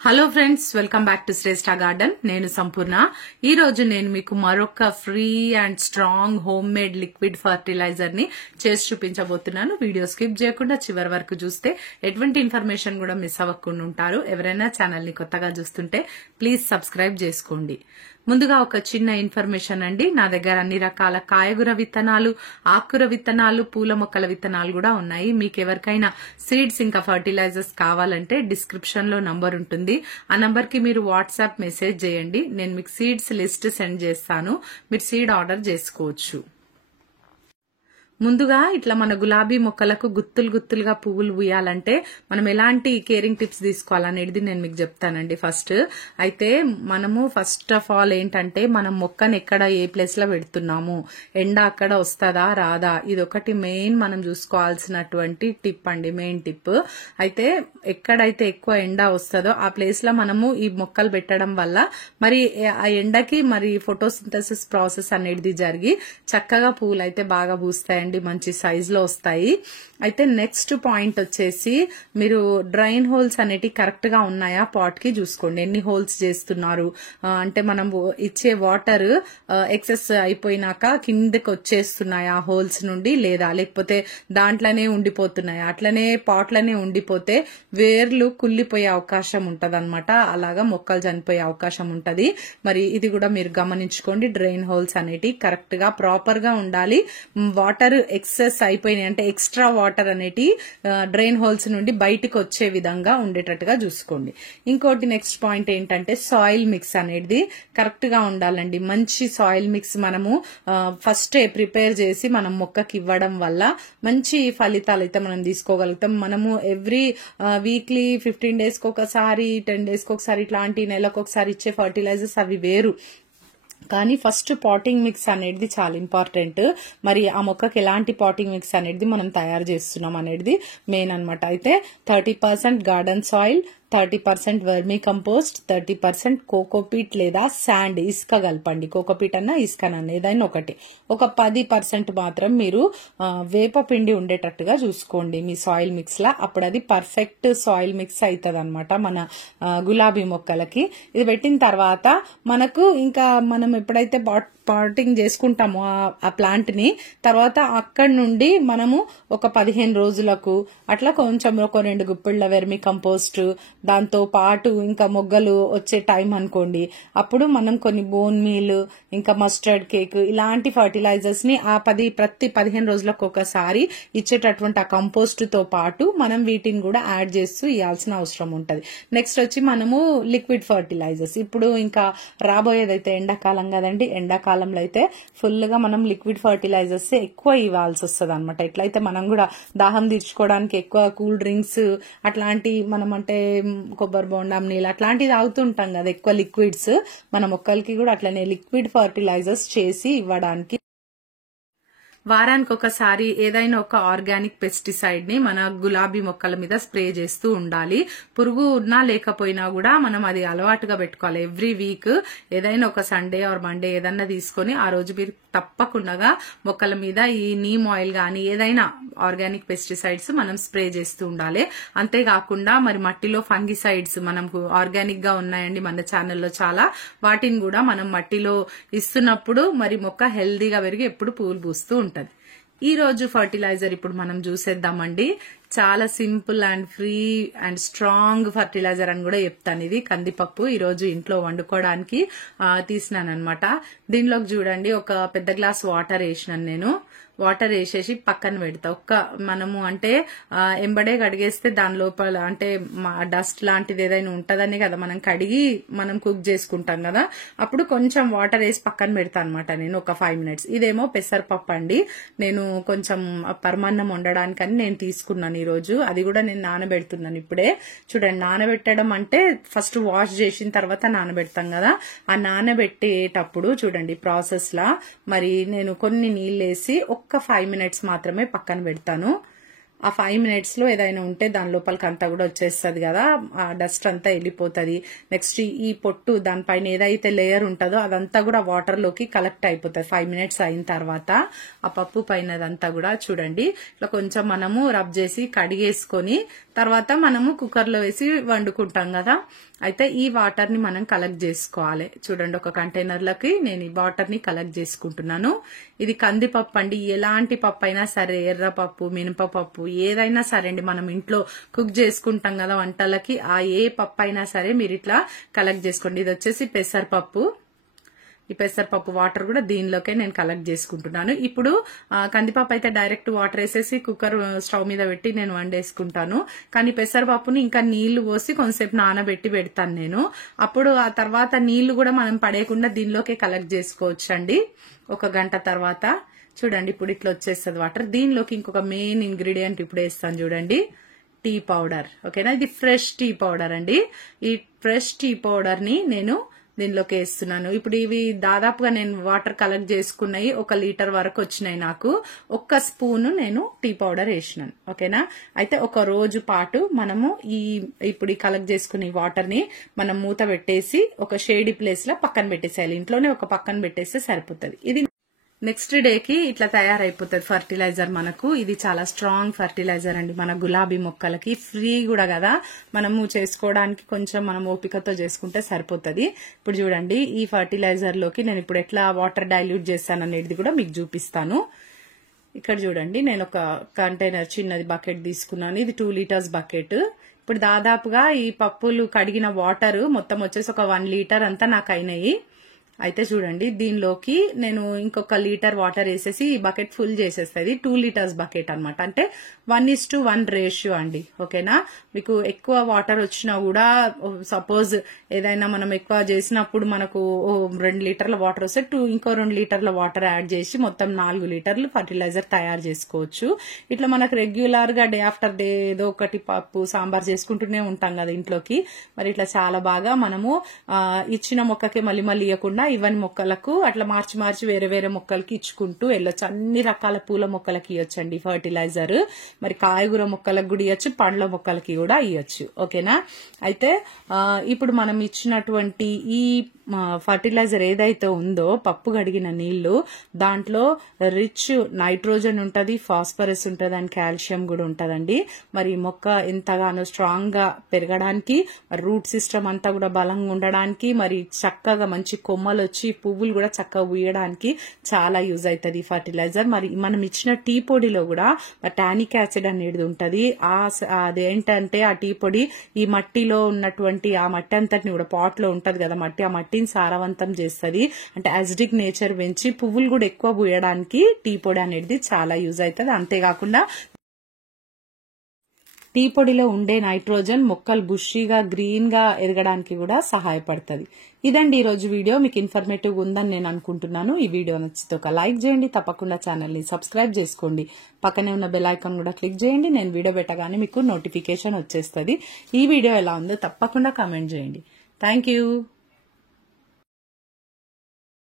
Hello friends, welcome back to Shreshtha garden. నేను సంపూర్ణ. ఈ రోజు నేను మీకు మరొక free and strong homemade liquid fertiliser ని చేసి చూపించబోతున్నాను. వీడియో స్కిప్ చేయకుండా చివరి వరకు చూస్తే ఎటువంటి ఇన్ఫర్మేషన్ కూడా మిస్ అవ్వకుండా ఉంటారు. ఎవరైనా ఛానల్ ని కొత్తగా చూస్తుంటే ప్లీజ్ సబ్స్క్రైబ్ చేసుకోండి. ముందుగా ఒక చిన్న ఇన్ఫర్మేషన్ అండి. నా దగ్గర అన్ని రకాల కాయగూర విత్తనాలు, ఆకుకూర విత్తనాలు, పూల మొక్కల విత్తనాలు కూడా ఉన్నాయి. మీకు ఎవరికైనా సీడ్స్ ఇంకా ఫర్టిలైజర్స్ కావాలంటే డిస్క్రిప్షన్ లో నంబర్ ఉంటుంది. ఆ నంబర్ కి మీరు వాట్సాప్ మెసేజ్ చేయండి. నేను మీకు సీడ్స్ లిస్ట్ సెండ్ చేస్తాను. మీరు సీడ్ ఆర్డర్ చేసుకోవచ్చు. ముందుగా ఇట్లా మన గులాబీ మొక్కలకు గుత్తులు గుత్తులుగా పువ్వులు పూయాలంటే మనం ఎలాంటి కేరింగ్ టిప్స్ తీసుకోవాలనేది నేను మీకు చెప్తానండి. అయితే మనము ఫస్ట్ ఆఫ్ ఆల్ ఏంటంటే మనం మొక్కను ఎక్కడ ఏ ప్లేస్ లో పెడుతున్నాము, ఎండ అక్కడ వస్తుందా రాదా, ఇది ఒకటి మెయిన్ మనం చూసుకోవాల్సినటువంటి టిప్ అండి, మెయిన్ టిప్. అయితే ఎక్కడైతే ఎక్కువ ఎండ వస్తుందో ఆ ప్లేస్ లో మనము ఈ మొక్కలు పెట్టడం వల్ల మరి ఆ ఎండకి మరి ఫోటోసింథసిస్ ప్రాసెస్ అనేది జరిగి చక్కగా పూలు అయితే బాగా పూస్తాయి, మంచి సైజ్ లో వస్తాయి. అయితే నెక్స్ట్ పాయింట్ వచ్చేసి మీరు డ్రైన్ హోల్స్ అనేటి కరెక్ట్ గా ఉన్నాయా పాట్ కి చూసుకోండి. ఎన్ని హోల్స్ చేస్తున్నారు అంటే మనం ఇచ్చే వాటర్ ఎక్సెస్ అయిపోయినాక కిందకి వచ్చేస్తున్నాయా హోల్స్ నుండి, లేదా లేకపోతే దాంట్లోనే ఉండిపోతున్నాయా. అట్లనే పాట్లనే ఉండిపోతే వేర్లు కుళ్ళిపోయే అవకాశం ఉంటది అనమాట. అలాగా మొక్కలు చనిపోయే అవకాశం ఉంటది. మరి ఇది కూడా మీరు గమనించుకోండి. డ్రైన్ హోల్స్ అనేటి కరెక్ట్ గా ప్రాపర్ గా ఉండాలి. వాటర్ ఎక్సెస్ అయిపోయినాయి అంటే ఎక్స్ట్రా వాటర్ అనేటి డ్రైన్ హోల్స్ నుండి బయటికి వచ్చే విధంగా ఉండేటట్టుగా చూసుకోండి. ఇంకోటి నెక్స్ట్ పాయింట్ ఏంటంటే సాయిల్ మిక్స్ అనేది కరెక్ట్ గా ఉండాలండి. మంచి సాయిల్ మిక్స్ మనము ఫస్ట్ ప్రిపేర్ చేసి మనం మొక్కకి ఇవ్వడం వల్ల మంచి ఫలితాలు అయితే మనం తీసుకోగలుగుతాం. మనము ఎవ్రీ వీక్లీ 15 days కి ఒకసారి, 10 days కి ఒకసారి, ఇట్లాంటి నెలకు ఒకసారి ఇచ్చే ఫర్టిలైజర్స్ అవి వేరు. కానీ ఫస్ట్ పాటింగ్ మిక్స్ అనేది చాలా ఇంపార్టెంట్. మరి ఆ మొక్కకి ఎలాంటి పాటింగ్ మిక్స్ అనేది మనం తయారు చేస్తున్నాం అనేది మెయిన్ అనమాట. అయితే 30% garden soil, 30% vermi compost, 30% cocopeat లేదా శాండ్, ఇసుక కలపండి. కోకోపీట్ అన్నా ఇసుకనన్నా ఏదైనా ఒకటి. ఒక 10% మాత్రం మీరు వేప పిండి ఉండేటట్టుగా చూసుకోండి మీ సాయిల్ మిక్స్ లా. అప్పుడు అది పర్ఫెక్ట్ సాయిల్ మిక్స్ అవుతుంది అనమాట మన గులాబీ మొక్కలకి. ఇది పెట్టిన తర్వాత మనకు ఇంకా మనం ఎప్పుడైతే పాటింగ్ చేసుకుంటామో ఆ ప్లాంట్ ని, తర్వాత అక్కడి నుండి మనము ఒక 15 రోజులకు అట్లా కొంచెం ఒక 2 గుప్పిళ్ల వెర్మి కంపోస్ట్, దాంతో పాటు ఇంకా మొగ్గలు వచ్చే టైం అనుకోండి, అప్పుడు మనం కొన్ని బోన్ మీల్, ఇంకా మస్టర్డ్ కేక్, ఇలాంటి ఫర్టిలైజర్స్ ని ప్రతి 15 రోజులకు ఒకసారి ఇచ్చేటటువంటి ఆ కంపోస్ట్ తో పాటు మనం వీటిని కూడా యాడ్ చేస్తూ ఇవ్వాల్సిన అవసరం ఉంటది. నెక్స్ట్ వచ్చి మనము లిక్విడ్ ఫర్టిలైజర్స్. ఇప్పుడు ఇంకా రాబోయేదైతే ఎండాకాలం కదండి. ఎండాకాలంలో అయితే ఫుల్ గా మనం లిక్విడ్ ఫర్టిలైజర్స్ ఎక్కువ ఇవ్వాల్సి వస్తుంది అనమాట. ఎట్లయితే మనం కూడా దాహం తీర్చుకోవడానికి ఎక్కువ కూల్ డ్రింక్స్ అట్లాంటి మనం అంటే కొబ్బరి బొండం నీళ్ళు అట్లాంటివి తాగుతుంటాం కదా, ఎక్కువ లిక్విడ్స్. మన మొక్కలకి కూడా అట్లనే లిక్విడ్ ఫర్టిలైజర్స్ చేసి ఇవ్వడానికి వారానికి ఒకసారి ఏదైనా ఒక ఆర్గానిక్ పెస్టిసైడ్ ని మన గులాబీ మొక్కల మీద స్ప్రే చేస్తూ ఉండాలి. పురుగు ఉన్నా లేకపోయినా కూడా మనం అది అలవాటుగా పెట్టుకోవాలి. ఎవ్రీ వీక్ ఏదైనా ఒక సండే ఆర్ మండే ఏదన్నా తీసుకొని ఆ రోజు మీరు తప్పకుండా మొక్కల మీద ఈ నీమ్ ఆయిల్ గాని ఏదైనా ఆర్గానిక్ పెస్టిసైడ్స్ మనం స్ప్రే చేస్తూ ఉండాలి. అంతేకాకుండా మరి మట్టిలో ఫంగిసైడ్స్ మనకు ఆర్గానిక్ గా ఉన్నాయండి మన ఛానల్లో చాలా. వాటిని కూడా మనం మట్టిలో ఇస్తున్నప్పుడు మరి మొక్క హెల్దీగా పెరిగి ఎప్పుడు పూలు పూస్తూ ఉంటుంది. ఈ రోజు ఫర్టిలైజర్ ఇప్పుడు మనం చూసేద్దామండి. చాలా simple and free and strong fertiliser అని కూడా చెప్తాను. ఇది కందిపప్పు ఈ రోజు ఇంట్లో వండుకోవడానికి తీసినాను అనమాట. దీనిలోకి చూడండి, ఒక పెద్ద గ్లాస్ వాటర్ వేసినాను నేను. వాటర్ వేసేసి పక్కన పెడతా. మనము అంటే ఎంబడే కడిగేస్తే దాని లోపల అంటే డస్ట్ లాంటిది ఏదైనా ఉంటదని కదా మనం కడిగి మనం కుక్ చేసుకుంటాం కదా, అప్పుడు కొంచెం వాటర్ వేసి పక్కన పెడతా అనమాట నేను ఒక 5 minutes. ఇదేమో పెసరపప్పు అండి. నేను కొంచెం పరమాన్నం వండడానికని నేను తీసుకున్నాను ఈ రోజు. అది కూడా నేను నానబెడుతున్నాను ఇప్పుడే. చూడండి, నానబెట్టడం అంటే ఫస్ట్ వాష్ చేసిన తర్వాత నానబెడతాం కదా, ఆ నానబెట్టేటప్పుడు చూడండి ప్రాసెస్ లా మరి నేను కొన్ని నీళ్ళు వేసి ఒక్క 5 minutes మాత్రమే పక్కన పెడతాను. ఆ 5 minutes లో ఏదైనా ఉంటే దాని లోపలికి అంతా కూడా వచ్చేస్తుంది కదా, ఆ డస్ట్ అంతా వెళ్ళిపోతుంది. నెక్స్ట్ ఈ పొట్టు దానిపైన ఏదైతే లేయర్ ఉంటుందో అదంతా కూడా వాటర్ లోకి కలెక్ట్ అయిపోతుంది 5 minutes అయిన తర్వాత. ఆ పప్పు పైన అదంతా కూడా చూడండి ఇట్లా కొంచెం మనము రబ్ చేసి కడిగేసుకొని తర్వాత మనము కుక్కర్లో వేసి వండుకుంటాం కదా. అయితే ఈ వాటర్ ని మనం కలెక్ట్ చేసుకోవాలి. చూడండి, ఒక కంటైనర్లకి నేను ఈ వాటర్ ని కలెక్ట్ చేసుకుంటున్నాను. ఇది కందిపప్పు అండి. ఎలాంటి పప్పు అయినా సరే, ఎర్రపప్పు, మినపపప్పు, ఏదైనా సరే అండి, మనం ఇంట్లో కుక్ చేసుకుంటాం కదా వంటలకి, ఆ ఏ పప్పు అయినా సరే మీరు ఇట్లా కలెక్ట్ చేసుకోండి. ఇది వచ్చేసి పెసరపప్పు. ఈ పెసరపప్పు వాటర్ కూడా దీనిలోకే నేను కలెక్ట్ చేసుకుంటున్నాను. ఇప్పుడు కందిపప్పు అయితే డైరెక్ట్ వాటర్ వేసేసి కుక్కర్ స్టవ్ మీద పెట్టి నేను వండేసుకుంటాను. కానీ పెసరపప్పుని ఇంకా నీళ్లు పోసి కొంతసేపు నానబెట్టి పెడతాను నేను. అప్పుడు ఆ తర్వాత నీళ్లు కూడా మనం పడేయకుండా దీనిలోకే కలెక్ట్ చేసుకోవచ్చు అండి. 1 గంట తర్వాత చూడండి, ఇప్పుడు ఇట్లా వచ్చేస్తుంది వాటర్. దీనిలోకి ఇంకొక మెయిన్ ఇంగ్రీడియంట్ ఇప్పుడు వేస్తాను చూడండి, టీ పౌడర్. ఓకేనా, ఇది ఫ్రెష్ టీ పౌడర్ అండి. ఈ ఫ్రెష్ టీ పౌడర్ ని నేను దీనిలోకి వేస్తున్నాను. ఇప్పుడు ఇవి దాదాపుగా నేను వాటర్ కలెక్ట్ చేసుకున్నాయి 1 లీటర్ వరకు వచ్చినాయి నాకు. 1 స్పూను నేను టీ పౌడర్ వేసినాను. ఓకేనా, అయితే 1 రోజు పాటు మనము ఇప్పుడు ఈ కలెక్ట్ చేసుకునే వాటర్ ని మనం మూత పెట్టేసి ఒక షేడీ ప్లేస్ లో పక్కన పెట్టేసేయాలి. ఇంట్లోనే ఒక పక్కన పెట్టేస్తే సరిపోతుంది. ఇది నెక్స్ట్ డేకి ఇట్లా తయారైపోతుంది ఫర్టిలైజర్ మనకు. ఇది చాలా స్ట్రాంగ్ ఫర్టిలైజర్ అండి మన గులాబీ మొక్కలకి. ఫ్రీ కూడా కదా, మనము చేసుకోవడానికి కొంచెం మనం ఓపికతో చేసుకుంటే సరిపోతుంది. ఇప్పుడు చూడండి, ఈ ఫర్టిలైజర్ లోకి నేను ఇప్పుడు ఎట్లా వాటర్ డైల్యూట్ చేస్తాను అనేది కూడా మీకు చూపిస్తాను. ఇక్కడ చూడండి, నేను ఒక కంటైనర్ చిన్నది బకెట్ తీసుకున్నాను. ఇది 2 లీటర్స్ బకెట్. ఇప్పుడు దాదాపుగా ఈ పప్పులు కడిగిన వాటర్ మొత్తం వచ్చేసి ఒక 1 లీటర్ అంతా నాకు అయినాయి. అయితే చూడండి, దీనిలోకి నేను ఇంకొక లీటర్ వాటర్ వేసేసి ఈ బకెట్ ఫుల్ చేసేస్తుంది. 2 లీటర్స్ బకెట్ అనమాట. అంటే 1:1 రేషియో అండి. ఓకేనా, మీకు ఎక్కువ వాటర్ వచ్చినా కూడా, సపోజ్ ఏదైనా మనం ఎక్కువ చేసినప్పుడు మనకు 2 లీటర్ల వాటర్ వస్తే ఇంకో 2 లీటర్ల వాటర్ యాడ్ చేసి మొత్తం 4 లీటర్లు ఫర్టిలైజర్ తయారు చేసుకోవచ్చు. ఇట్లా మనకు రెగ్యులర్ గా డే ఆఫ్టర్ డే ఏదో ఒకటి పప్పు సాంబార్ చేసుకుంటూనే ఉంటాం కదా ఇంట్లోకి. మరి ఇట్లా చాలా బాగా మనము ఇచ్చిన మొక్కకి మళ్ళీ మళ్ళీ ఇవ్వకుండా ఇవన్నీ మొక్కలకు అట్లా మార్చి మార్చి వేరే వేరే మొక్కలకి ఇచ్చుకుంటూ వెళ్ళొచ్చు. అన్ని రకాల పూల మొక్కలకి ఇవ్వచ్చండి ఫర్టిలైజర్. మరి కాయగూర మొక్కలకు కూడా ఇవ్వచ్చు, పండ్ల మొక్కలకి కూడా ఇవ్వచ్చు. ఓకేనా, అయితే ఇప్పుడు మనం ఇచ్చినటువంటి ఈ ఫర్టిలైజర్ ఏదైతే ఉందో పప్పు కడిగిన నీళ్లు, దాంట్లో రిచ్ నైట్రోజన్ ఉంటది, ఫాస్ఫరస్ ఉంటది అండ్ కాల్షియం కూడా ఉంటదండి. మరి మొక్క ఎంతగానో స్ట్రాంగ్ గా పెరగడానికి, రూట్ సిస్టమ్ అంతా కూడా బలంగా ఉండడానికి, మరి చక్కగా మంచి కొమ్మలు వచ్చి పువ్వులు కూడా చక్కగా పూయడానికి చాలా యూజ్ అవుతుంది ఈ ఫర్టిలైజర్. మరి మనం ఇచ్చిన టీ పొడిలో కూడా టానిక్ యాసిడ్ అనేది ఉంటది. అదేంటంటే ఆ టీ పొడి ఈ మట్టిలో ఉన్నటువంటి ఆ మట్టి అంతటిని కూడా, పాట్ లో ఉంటది కదా మట్టి, ఆ మట్టిని సారవంతం చేస్తుంది. అంటే యాసిడిక్ నేచర్ పెంచి పువ్వులు కూడా ఎక్కువ పూయడానికి టీ పొడి అనేది చాలా యూజ్ అవుతుంది. అంతేకాకుండా టీ పొడిలో ఉండే నైట్రోజన్ మొక్కలు బుషీగా గ్రీన్ గా ఎదగడానికి కూడా సహాయపడుతుంది. ఇదండి ఈ రోజు వీడియో. మీకు ఇన్ఫర్మేటివ్ ఉందని నేను అనుకుంటున్నాను. ఈ వీడియో నచ్చితే ఒక లైక్ చేయండి, తప్పకుండా ఛానల్ ని సబ్స్క్రైబ్ చేసుకోండి, పక్కనే ఉన్న బెల్ ఐకాన్ కూడా క్లిక్ చేయండి. నేను వీడియో పెట్టగానే మీకు నోటిఫికేషన్ వచ్చేస్తుంది. ఈ వీడియో ఎలా ఉందో తప్పకుండా కామెంట్ చేయండి. Thank you.